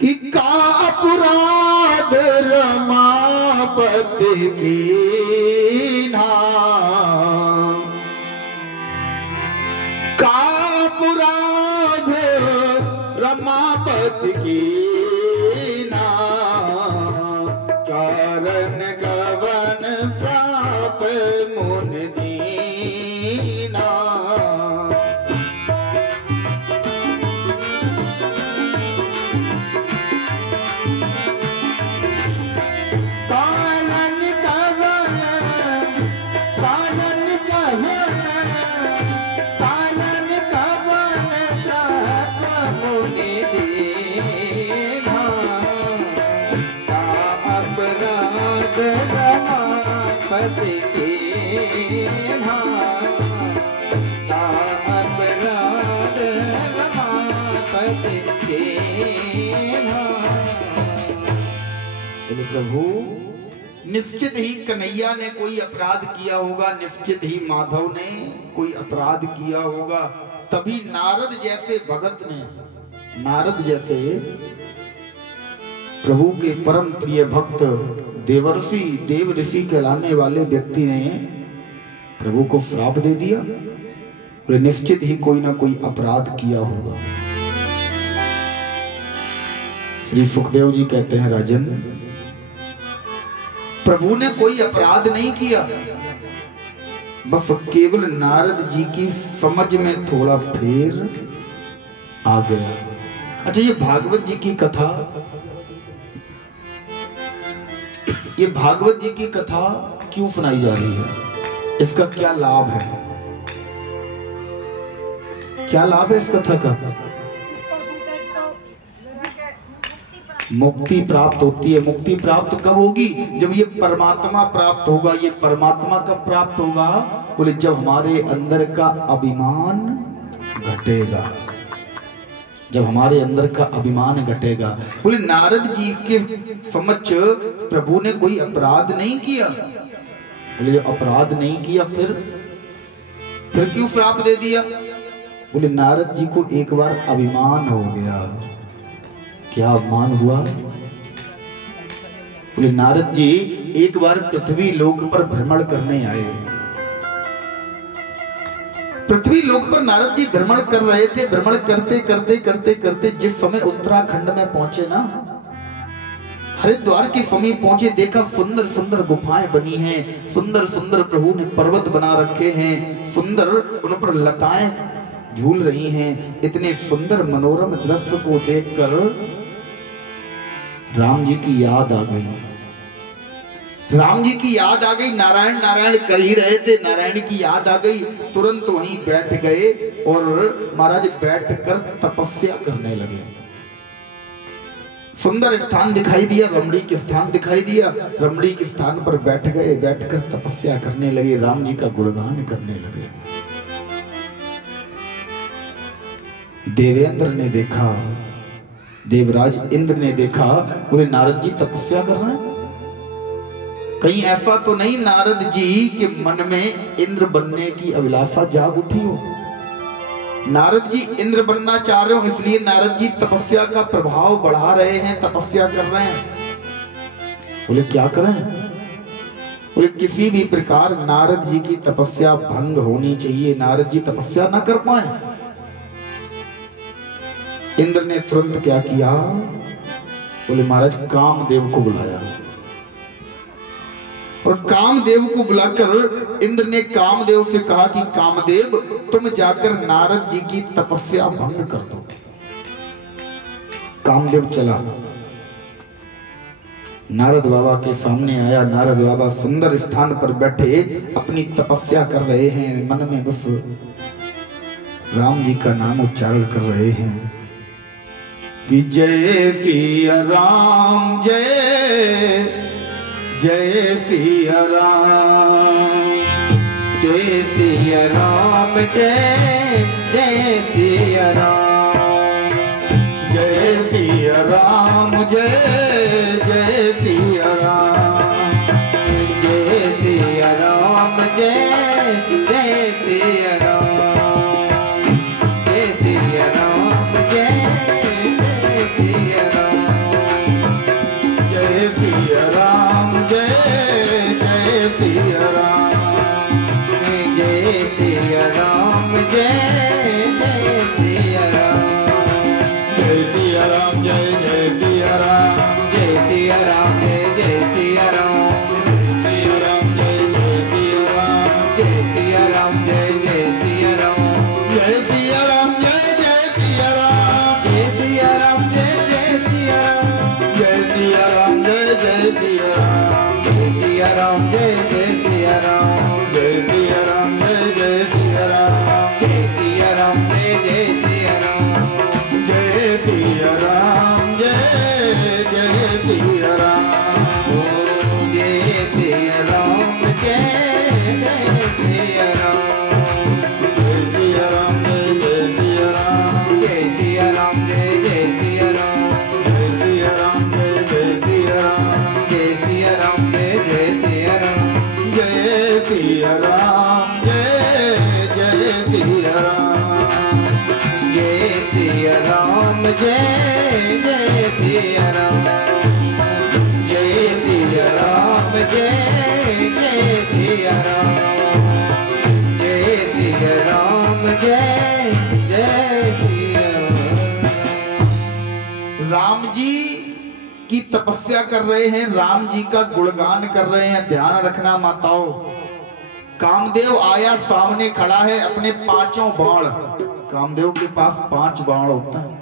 कि का अपराध रमापति कीन्हा, का अपराध रमापति कीन्हा, कारण गवन श्राप मुन दीना। प्रभु निश्चित ही कन्हैया ने कोई अपराध किया होगा, निश्चित ही माधव ने कोई अपराध किया होगा, तभी नारद जैसे भगत ने, नारद जैसे प्रभु के परम प्रिय भक्त देवर्षि देव ऋषि कहलाने वाले व्यक्ति ने प्रभु को श्राप दे दिया। तो निश्चित ही कोई ना कोई अपराध किया होगा। श्री सुखदेव जी कहते हैं, राजन प्रभु ने कोई अपराध नहीं किया, बस केवल नारद जी की समझ में थोड़ा फेर आ गया। अच्छा, ये भागवत जी की कथा, ये भागवत जी की कथा क्यों सुनाई जा रही है? इसका क्या लाभ है? क्या लाभ है इस कथा का? मुक्ति प्राप्त होती है। मुक्ति प्राप्त कब होगी? जब ये परमात्मा प्राप्त होगा। ये परमात्मा कब प्राप्त होगा? बोले जब हमारे अंदर का अभिमान घटेगा, जब हमारे अंदर का अभिमान घटेगा। बोले नारद जी के समक्ष प्रभु ने कोई अपराध नहीं किया। बोले जब अपराध नहीं किया फिर क्यों श्राप दे दिया? बोले नारद जी को एक बार अभिमान हो गया। क्या अभिमान हुआ? बोले नारद जी एक बार पृथ्वी लोक पर भ्रमण करने आए। पृथ्वी लोक पर नारद जी भ्रमण कर रहे थे। भ्रमण करते करते करते करते जिस समय उत्तराखंड में पहुंचे ना, हरिद्वार के समीप पहुंचे, देखा सुंदर सुंदर गुफाएं बनी हैं, सुंदर सुंदर प्रभु ने पर्वत बना रखे हैं, सुंदर उन पर लताएं झूल रही हैं। इतने सुंदर मनोरम दृश्य को देखकर राम जी की याद आ गई। राम जी की याद आ गई। नारायण नारायण कर ही रहे थे, नारायण की याद आ गई। तुरंत वहीं बैठ गए और महाराज बैठकर तपस्या करने लगे। सुंदर स्थान दिखाई दिया, रमणी के स्थान दिखाई दिया, रमणी के स्थान पर बैठ गए। बैठकर तपस्या करने लगे, राम जी का गुणगान करने लगे। देवेंद्र ने देखा, देवराज इंद्र ने देखा, बोले नारद जी तपस्या कर रहे हैं। कहीं ऐसा तो नहीं नारद जी के मन में इंद्र बनने की अभिलाषा जाग उठी हो? नारद जी इंद्र बनना चाह रहे हो, इसलिए नारद जी तपस्या का प्रभाव बढ़ा रहे हैं, तपस्या कर रहे हैं। बोले क्या करें? बोले किसी भी प्रकार नारद जी की तपस्या भंग होनी चाहिए, नारद जी तपस्या ना कर पाए। इंद्र ने तुरंत क्या किया? बोले महाराज कामदेव को बुलाया, और कामदेव को बुलाकर इंद्र ने कामदेव से कहा कि कामदेव तुम जाकर नारद जी की तपस्या भंग कर दो। कामदेव चला, नारद बाबा के सामने आया। नारद बाबा सुंदर स्थान पर बैठे अपनी तपस्या कर रहे हैं, मन में बस राम जी का नाम उच्चारण कर रहे हैं कि जय सिया राम, जय जय सिया राम, जय सिया राम, जय जय सिया राम, जय सिया राम, जय जय सिया राम, जय सिया राम, जय जय सिया राम, जय सिया राम, जय जय सिया राम। राम जय जय सिया राम। जय सिया राम जय जय सिया राम। जय सिया राम जय सिया राम। जय सिया राम जय जय सिया राम। जय सिया राम जय सिया राम। जय सिया राम जय जय सिया राम। जय सिया राम जय जय सिया राम। जय सिया राम जय जय सिया राम। जय सिया राम जय जय सिया राम। जय सिया राम जय जय सिया राम। राम जी की तपस्या कर रहे हैं, राम जी का गुणगान कर रहे हैं। ध्यान रखना माताओं, कामदेव आया, सामने खड़ा है, अपने पांचों बाण, कामदेव के पास 5 बाण होता है,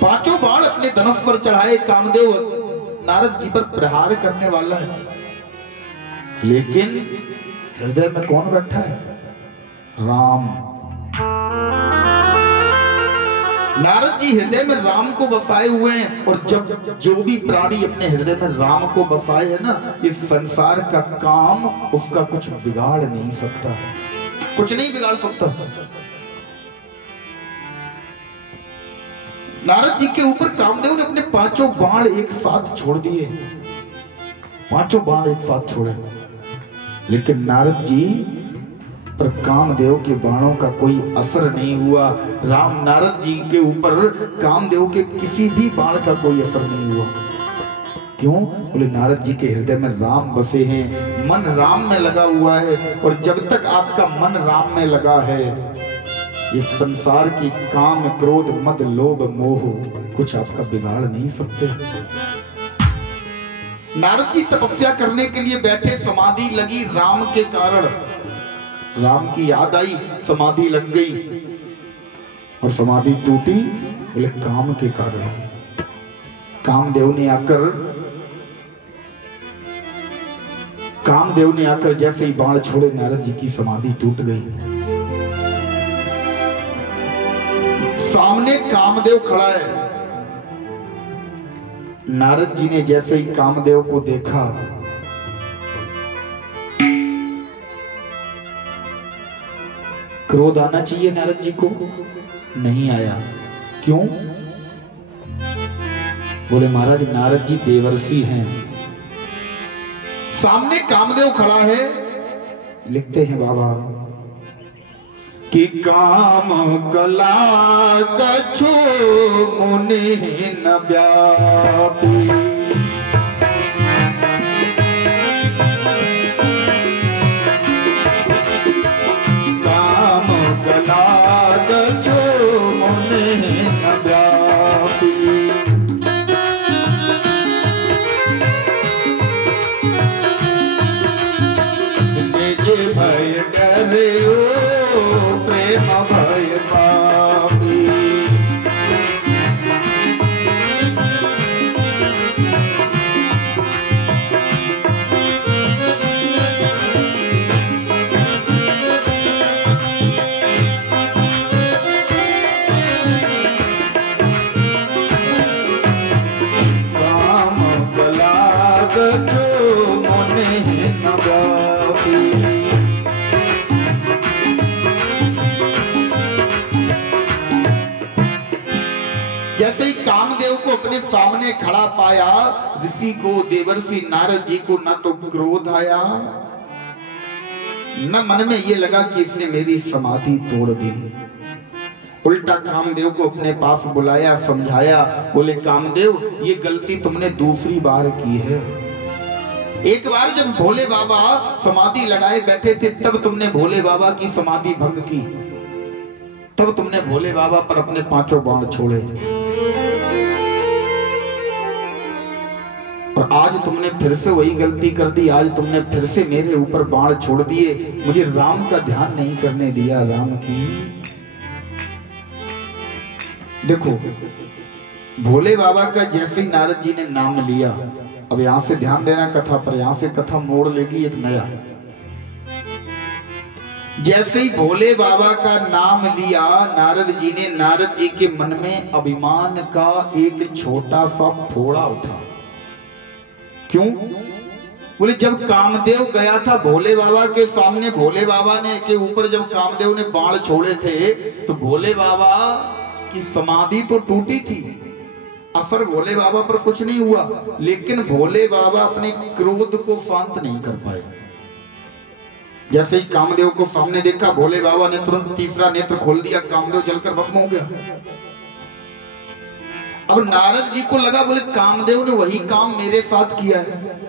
पांचों बाण अपने धनुष पर चढ़ाए कामदेव नारद जी पर प्रहार करने वाला है। लेकिन हृदय में कौन बैठा है? राम। नारद जी हृदय में राम को बसाए हुए हैं, और जब जो भी प्राणी अपने हृदय में राम को बसाए है ना, इस संसार का काम उसका कुछ बिगाड़ नहीं सकता, कुछ नहीं बिगाड़ सकता। नारद जी के ऊपर कामदेव ने अपने 5 बाण एक साथ छोड़ दिए, 5 बाण एक साथ छोड़े, लेकिन नारद जी पर कामदेव के बाणों का कोई असर नहीं हुआ। राम नारद जी के ऊपर कामदेव के किसी भी बाण का कोई असर नहीं हुआ। क्यों? बोले नारद जी के हृदय में राम बसे हैं, मन राम में लगा हुआ है, और जब तक आपका मन राम में लगा है, इस संसार की काम क्रोध मद लोभ मोह कुछ आपका बिगाड़ नहीं सकते। नारद जी तपस्या करने के लिए बैठे, समाधि लगी राम के कारण, राम की याद आई, समाधि लग गई, और समाधि टूटी, बोले काम के कारण। कामदेव ने आकर जैसे ही बाण छोड़े, नारद जी की समाधि टूट गई। सामने कामदेव खड़ा है। नारद जी ने जैसे ही कामदेव को देखा, क्रोध आना चाहिए नारद जी को, नहीं आया। क्यों? बोले महाराज नारद जी देवर्षि हैं। सामने कामदेव खड़ा है, लिखते हैं बाबा कि काम कला कछु मुनि न व्यापी। जैसे ही कामदेव को अपने सामने खड़ा पाया, ऋषि को, देवर्षि नारद जी को न तो क्रोध आया, न मन में ये लगा कि इसने मेरी समाधि तोड़ दी। उल्टा कामदेव को अपने पास बुलाया, समझाया, बोले कामदेव ये गलती तुमने दूसरी बार की है। एक बार जब भोले बाबा समाधि लगाए बैठे थे, तब तुमने भोले बाबा की समाधि भंग की, तब तुमने भोले बाबा पर अपने 5 बाण छोड़े, और आज तुमने फिर से वही गलती कर दी। आज तुमने फिर से मेरे ऊपर बाण छोड़ दिए, मुझे राम का ध्यान नहीं करने दिया। राम की देखो, भोले बाबा का जैसे ही नारद जी ने नाम लिया, अब यहां से ध्यान देना कथा पर, यहां से कथा मोड़ लेगी एक नया। जैसे ही भोले बाबा का नाम लिया नारद जी ने, नारद जी के मन में अभिमान का एक छोटा सा फोड़ा उठा। क्यों? बोले जब कामदेव गया था भोले बाबा के सामने, भोले बाबा ने के ऊपर जब कामदेव ने बाण छोड़े थे तो भोले बाबा की समाधि तो टूटी थी, असर भोले बाबा पर कुछ नहीं हुआ, लेकिन भोले बाबा अपने क्रोध को शांत नहीं कर पाए। जैसे ही कामदेव को सामने देखा भोले बाबा ने तुरंत तीसरा नेत्र खोल दिया, कामदेव जलकर भस्म हो गया। अब नारद जी को लगा बोले कामदेव ने वही काम मेरे साथ किया है।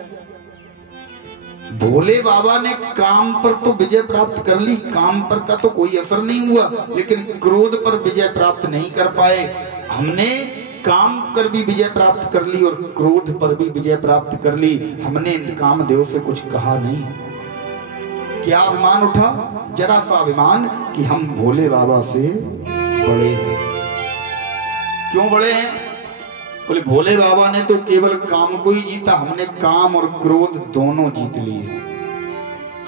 भोले बाबा ने काम पर तो विजय प्राप्त कर ली, काम पर का तो कोई असर नहीं हुआ, लेकिन क्रोध पर विजय प्राप्त नहीं कर पाए। हमने काम पर भी विजय प्राप्त कर ली और क्रोध पर भी विजय प्राप्त कर ली, हमने कामदेव से कुछ कहा नहीं। क्या अभिमान उठा? जरा सा अभिमान कि हम भोले बाबा से बड़े हैं। क्यों बड़े हैं? बोले भोले बाबा ने तो केवल काम को ही जीता, हमने काम और क्रोध दोनों जीत लिए,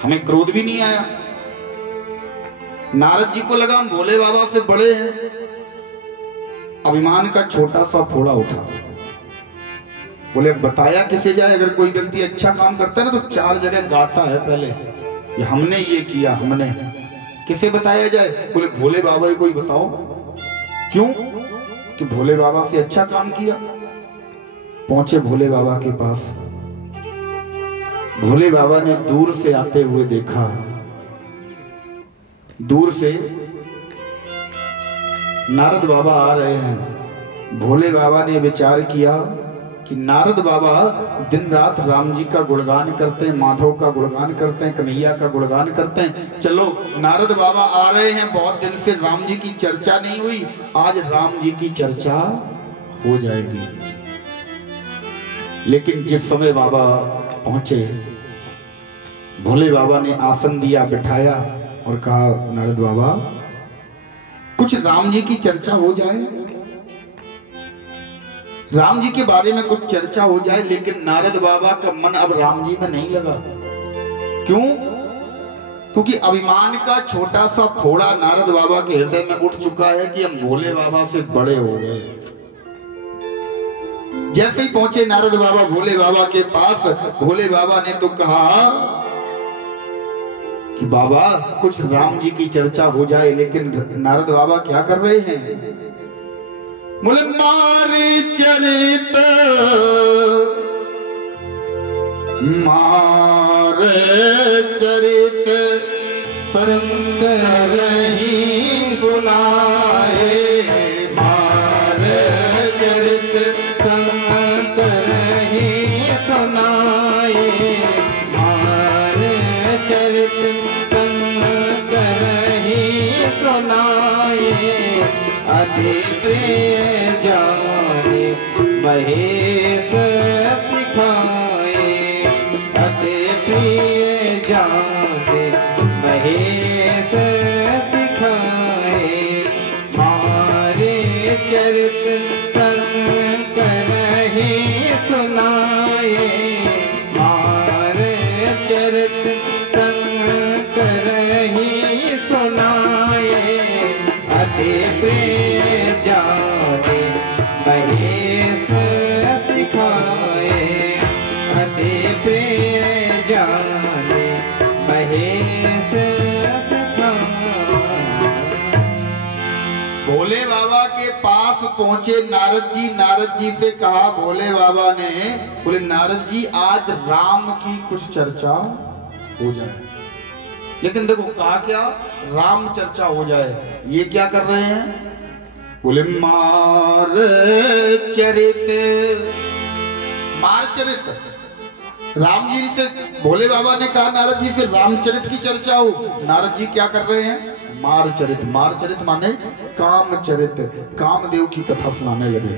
हमें क्रोध भी नहीं आया। नारद जी को लगा हम भोले बाबा से बड़े हैं, अभिमान का छोटा सा फोड़ा उठा। बोले बताया किसे जाए? अगर कोई व्यक्ति अच्छा काम करता है ना तो 4 जगह गाता है पहले, ये हमने ये किया, हमने। किसे बताया जाए? बोले भोले बाबा ही कोई बताओ। क्यों? कि भोले बाबा से अच्छा काम किया। पहुंचे भोले बाबा के पास, भोले बाबा ने दूर से आते हुए देखा, दूर से नारद बाबा आ रहे हैं। भोले बाबा ने विचार किया कि नारद बाबा दिन रात राम जी का गुणगान करते हैं, माधव का गुणगान करते हैं, कन्हैया का गुणगान करते हैं। चलो नारद बाबा आ रहे हैं, बहुत दिन से राम जी की चर्चा नहीं हुई, आज राम जी की चर्चा हो जाएगी। लेकिन जिस समय बाबा पहुंचे, भोले बाबा ने आसन दिया, बिठाया और कहा नारद बाबा कुछ राम जी की चर्चा हो जाए, राम जी के बारे में कुछ चर्चा हो जाए। लेकिन नारद बाबा का मन अब राम जी में नहीं लगा। क्यों? क्योंकि अभिमान का छोटा सा फोड़ा नारद बाबा के हृदय में उठ चुका है कि हम भोले बाबा से बड़े हो गए। जैसे ही पहुंचे नारद बाबा भोले बाबा के पास, भोले बाबा ने तो कहा कि बाबा कुछ राम जी की चर्चा हो जाए। लेकिन नारद बाबा क्या कर रहे हैं? बोले मारे चरित, मारे चरित शंकर ही सुनाए, मारे चरित शंकर ही सुनाए, मारे चरित शंकर ही सुनाए। अति प्रिय जाने महेश सिखाए, अति प्रिय जाने महेश सिखाए। मारे चरित शंकर ही सुनाए, मारे चरित शंकर ही सुनाए। अति प्रिय जाने महेश सिखाए, अति प्रिय जाने महेश सिखाए। भोले बाबा के पास पहुंचे नारद जी, नारद जी से कहा भोले बाबा ने, बोले नारद जी आज राम की कुछ चर्चा हो जाए। लेकिन देखो कहा क्या? राम चर्चा हो जाए। ये क्या कर रहे हैं? बोले मार चरित, मार चरित। राम जी से भोले बाबा ने कहा नारद जी से रामचरित की चर्चा हो। नारद जी क्या कर रहे हैं? मार चरित। मार चरित माने कामचरित, कामदेव की कथा सुनाने लगे,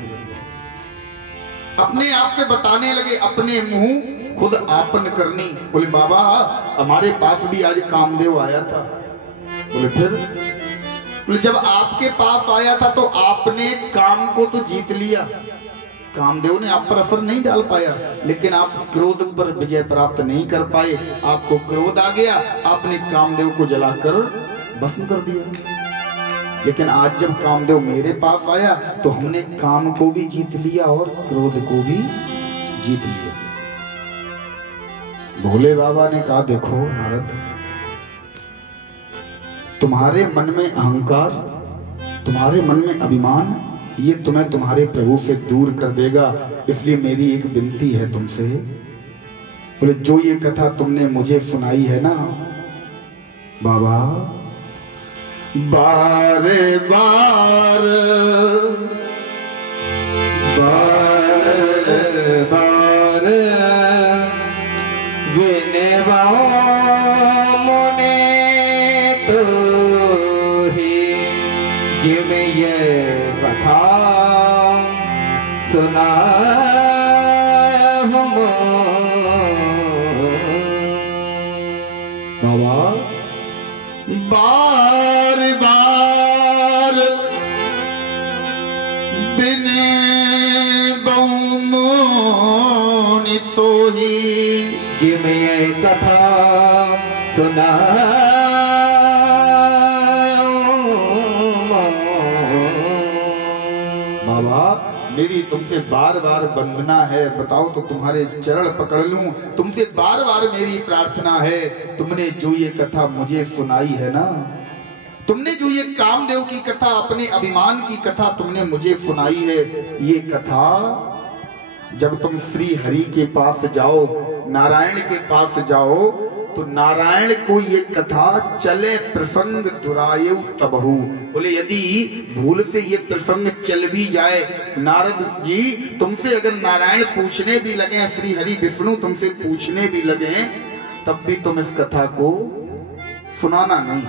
अपने आप से बताने लगे, अपने मुंह खुद आपन करनी। बोले बाबा हमारे पास भी आज कामदेव आया था। बोले फिर? बोले जब आपके पास आया था तो आपने काम को तो जीत लिया, कामदेव ने आप पर असर नहीं डाल पाया, लेकिन आप क्रोध पर विजय प्राप्त नहीं कर पाए। आपको क्रोध आ गया, आपने कामदेव को जलाकर भस्म कर दिया। लेकिन आज जब कामदेव मेरे पास आया तो हमने काम को भी जीत लिया और क्रोध को भी जीत लिया। भोले बाबा ने कहा, देखो नारद, तुम्हारे मन में अहंकार, तुम्हारे मन में अभिमान, ये तुम्हें तुम्हारे प्रभु से दूर कर देगा। इसलिए मेरी एक विनती है तुमसे। बोले, जो ये कथा तुमने मुझे सुनाई है ना बाबा, बारे बार बार विनवा मुने तो ही जिम ये कथा सुना बाबा, बार बार बिने बहुमोनि तो ही जिम ये कथा सुना। बाबा, मेरी तुमसे बार बार वंदना है, बताओ तो तुम्हारे चरण पकड़ लूं। तुमसे बार बार मेरी प्रार्थना है, तुमने जो ये कथा मुझे सुनाई है ना, तुमने जो ये कामदेव की कथा, अपने अभिमान की कथा तुमने मुझे सुनाई है, ये कथा जब तुम श्री हरि के पास जाओ, नारायण के पास जाओ, तो नारायण को ये कथा चले प्रसंग दुरायु तबहु। बोले, यदि भूल से ये प्रसंग चल भी जाए, नारद जी तुमसे अगर नारायण पूछने भी लगे, श्री हरि विष्णु तुमसे पूछने भी लगे, तब भी तुम इस कथा को सुनाना नहीं।